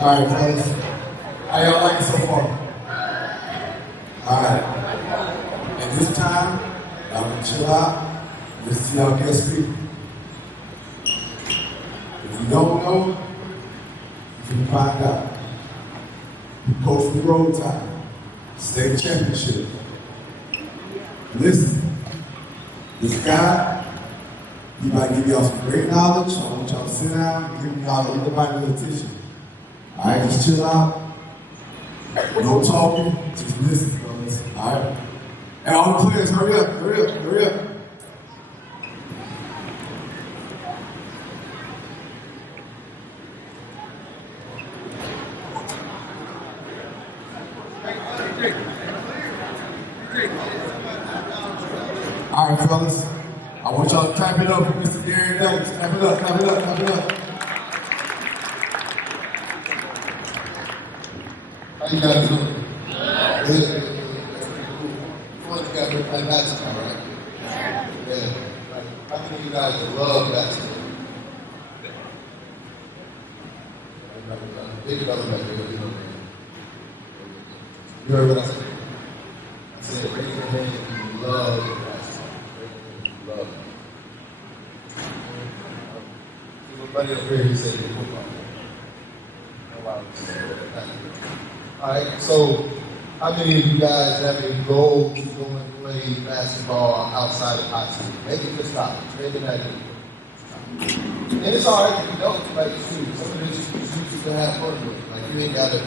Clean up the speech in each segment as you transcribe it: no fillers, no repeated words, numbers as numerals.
All right, fellas. How y'all like it so far? All right. And this time, y'all can chill out. Listen to y'all guest speaker. If you don't know, you can find out. Coach for the road time. State championship. Listen, this guy, he might give y'all some great knowledge. I want y'all to sit down and give y'all undivided attention. All right, just chill out. No talking, just listen, fellas. All right? And all the players, hurry up, hurry up, hurry up. All right, fellas. I want y'all to clap it up for Mr. Darren. Clap it up, clap it up, clap it up. How you guys doing? Good. Fun you guys play basketball, right? Yeah. How many of you guys love basketball? Think about it back there. You heard what I said? I said, raise your hand if you love basketball. Love it. Everybody up here, he said football. Alright, so how many of you guys have a goal to go and play basketball outside of high school? Maybe just college, maybe not even. And it's alright if you don't, like shoot. Some of this you choose to have fun with. Like you ain't gotta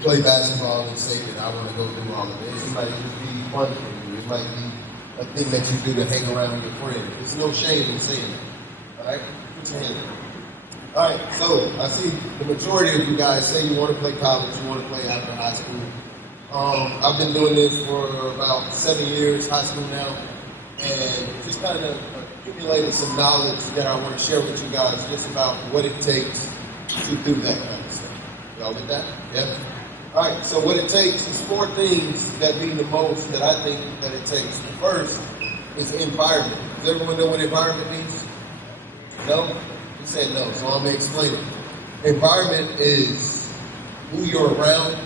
play basketball and say that I want to go do all of this. It might just be fun for you. It might be a thing that you do to hang around with your friends. There's no shame in saying it. Alright? Put your hand up. Alright, so I see the majority of you guys say you want to play college, you want to play after high school. I've been doing this for about 7 years, high school now, and just kind of accumulated some knowledge that I want to share with you guys just about what it takes to do that kind of stuff. Y'all get that? Yeah? Alright, so what it takes is 4 things that mean the most that I think that it takes. The first is environment. Does everyone know what environment means? No? You said no, so I'm going to explain it. Environment is who you're around,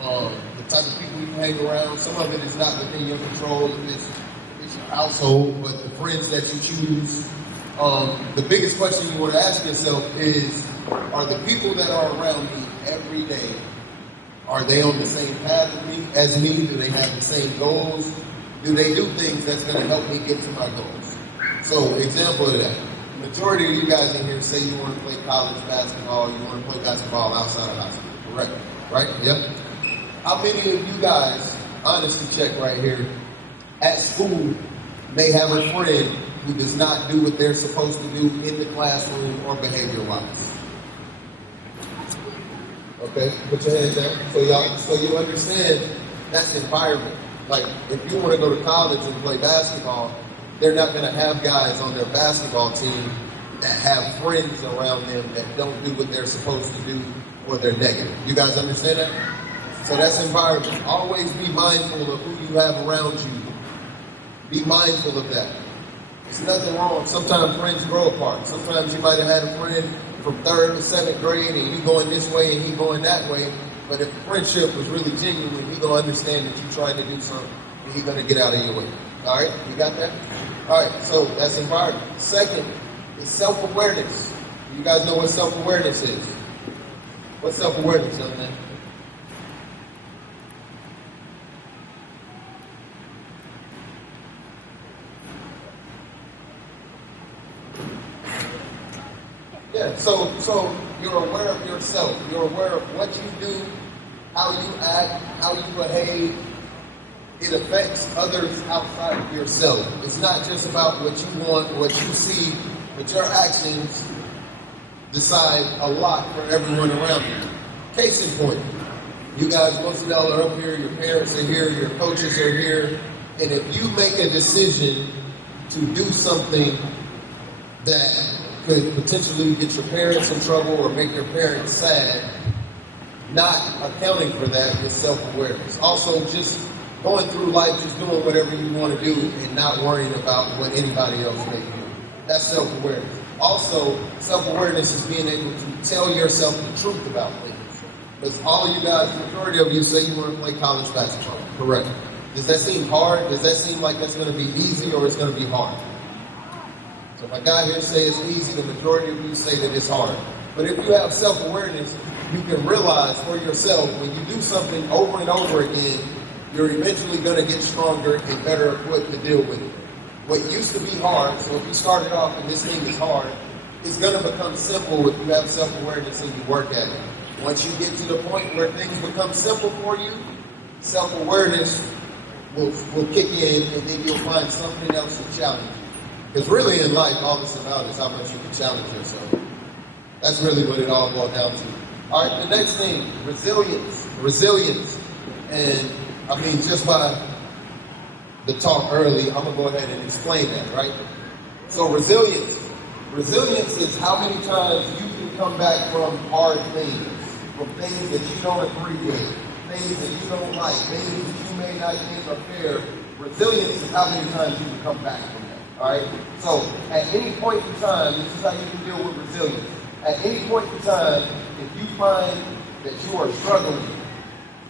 the type of people you hang around. Some of it is not within your control. It's your household, but the friends that you choose. The biggest question you want to ask yourself is, are the people that are around me every day, are they on the same path as me? Do they have the same goals? Do they do things that's going to help me get to my goals? So, example of that. The majority of you guys in here say you want to play college basketball, you want to play basketball outside of high school, correct? Right? Yep. How many of you guys, honestly check right here, at school may have a friend who does not do what they're supposed to do in the classroom or behavior-wise? Okay, put your hands down. So you understand that's the environment. Like, if you want to go to college and play basketball, they're not going to have guys on their basketball team that have friends around them that don't do what they're supposed to do or they're negative. You guys understand that? So that's environment. Always be mindful of who you have around you. Be mindful of that. There's nothing wrong. Sometimes friends grow apart. Sometimes you might have had a friend from 3rd to 7th grade and you going this way and he going that way. But if the friendship was really genuine, he going to understand that you're trying to do something and he's going to get out of your way. All right? You got that? All right, so that's environment. Second is self-awareness. You guys know what self-awareness is? What's self-awareness, young man? Yeah, so you're aware of yourself. You're aware of what you do, how you act, how you behave. It affects others outside of yourself. It's not just about what you want, what you see, but your actions decide a lot for everyone around you. Case in point, you guys, most of y'all are up here, your parents are here, your coaches are here, and if you make a decision to do something that could potentially get your parents in trouble or make your parents sad, not accounting for that is self-awareness. Also, just going through life, just doing whatever you want to do and not worrying about what anybody else may do. That's self-awareness. Also, self-awareness is being able to tell yourself the truth about things. Because all of you guys, the majority of you say you want to play college basketball. Correct. Does that seem hard? Does that seem like that's going to be easy or it's going to be hard? So if a guy here say it's easy, the majority of you say that it's hard. But if you have self-awareness, you can realize for yourself when you do something over and over again, you're eventually going to get stronger and better equipped to deal with it. What used to be hard, so if you started off and this thing is hard, it's going to become simple if you have self-awareness and you work at it. Once you get to the point where things become simple for you, self-awareness will kick in, and then you'll find something else to challenge you. Because really in life, all it's about is how much you can challenge yourself. That's really what it all boils down to. All right, the next thing, resilience. Resilience. And I mean, just by the talk early, I'm going to go ahead and explain that, right? So resilience. Resilience is how many times you can come back from hard things, from things that you don't agree with, things that you don't like, things that you may not think are fair. Resilience is how many times you can come back from that, all right? So at any point in time, this is how you can deal with resilience. At any point in time, if you find that you are struggling,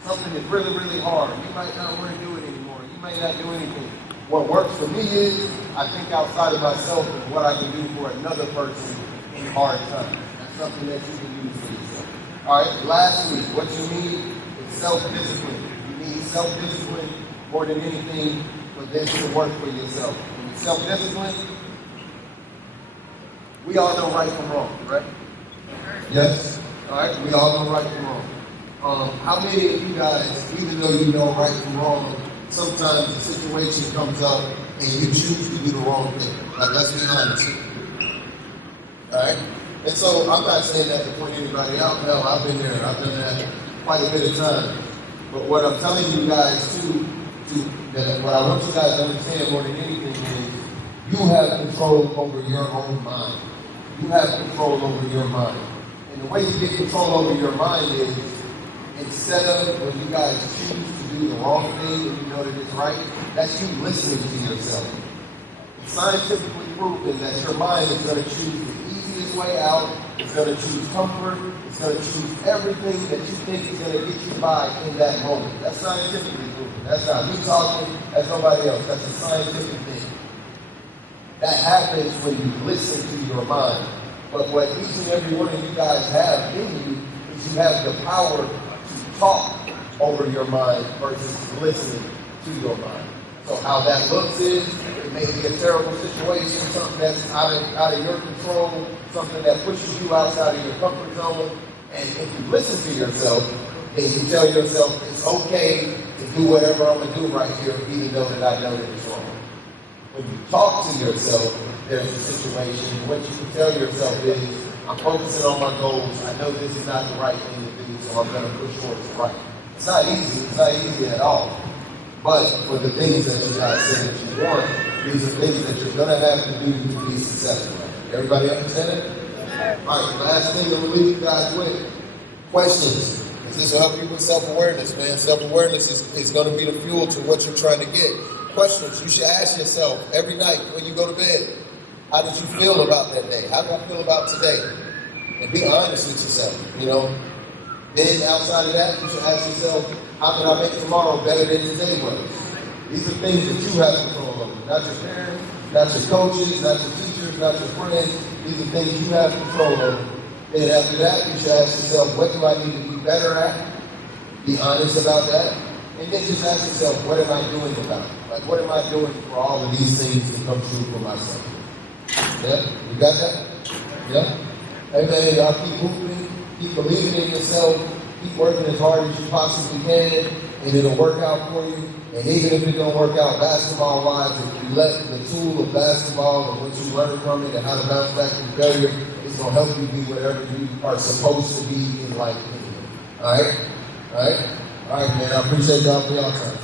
something is really, really hard, you might not want to do it anymore, you might not do anything. What works for me is I think outside of myself and what I can do for another person in hard times. That's something that you can use for yourself. All right, lastly, what you need is self-discipline. You need self-discipline more than anything for this to work for yourself. When you self-discipline, we all know right from wrong, right? Yes? All right, we all know right from wrong. How many of you guys, even though you know right from wrong, sometimes the situation comes up and you choose to do the wrong thing? Like, let's be honest. All right? And so I'm not saying that to point anybody out. Hell, I've been there. I've done that quite a bit of time. But what I'm telling you guys, too, what I want you guys to understand more than anything is you have control over your own mind. You have control over your mind. And the way you get control over your mind is instead of when you guys choose to do the wrong thing and you know that it's right, that's you listening to yourself. It's scientifically proven that your mind is going to choose the easiest way out. It's going to choose comfort. It's going to choose everything that you think is going to get you by in that moment. That's scientifically proven. That's not me talking. That's nobody else. That's a scientific thing. That happens when you listen to your mind. But what each and every one of you guys have in you is you have the power to talk over your mind versus listening to your mind. So how that looks is it may be a terrible situation, something that's out of your control, something that pushes you outside of your comfort zone. And if you listen to yourself, then you tell yourself it's okay to do whatever I'm going to do right here, even though that I know that it's wrong. When you talk to yourself, there's a situation. What you can tell yourself is, I'm focusing on my goals. I know this is not the right thing to do, so I'm going to push towards the right. It's not easy. It's not easy at all. But for the things that you guys say that you want, these are things that you're going to have to do to be successful. Everybody understand it? All right, last thing I'm going to leave you guys with, questions. This will help you with self-awareness, man. Self-awareness is going to be the fuel to what you're trying to get. Questions you should ask yourself every night when you go to bed. How did you feel about that day? How do I feel about today? And be honest with yourself, you know. Then outside of that, you should ask yourself, how can I make tomorrow better than today was? These are things that you have control over. Not your parents, not your coaches, not your teachers, not your friends. These are things you have control over. Then after that, you should ask yourself, what do I need to be better at? Be honest about that. And then just ask yourself, what am I doing about it? Like, what am I doing for all of these things to come true for myself? Yeah? You got that? Yeah? Hey man, y'all keep moving, keep believing in yourself, keep working as hard as you possibly can, and it'll work out for you. And even if it don't work out basketball-wise, if you let the tool of basketball and what you learn from it and how to bounce back from failure, it's going to help you be whatever you are supposed to be in life. All right? All right? All right, man. I appreciate y'all for y'all time.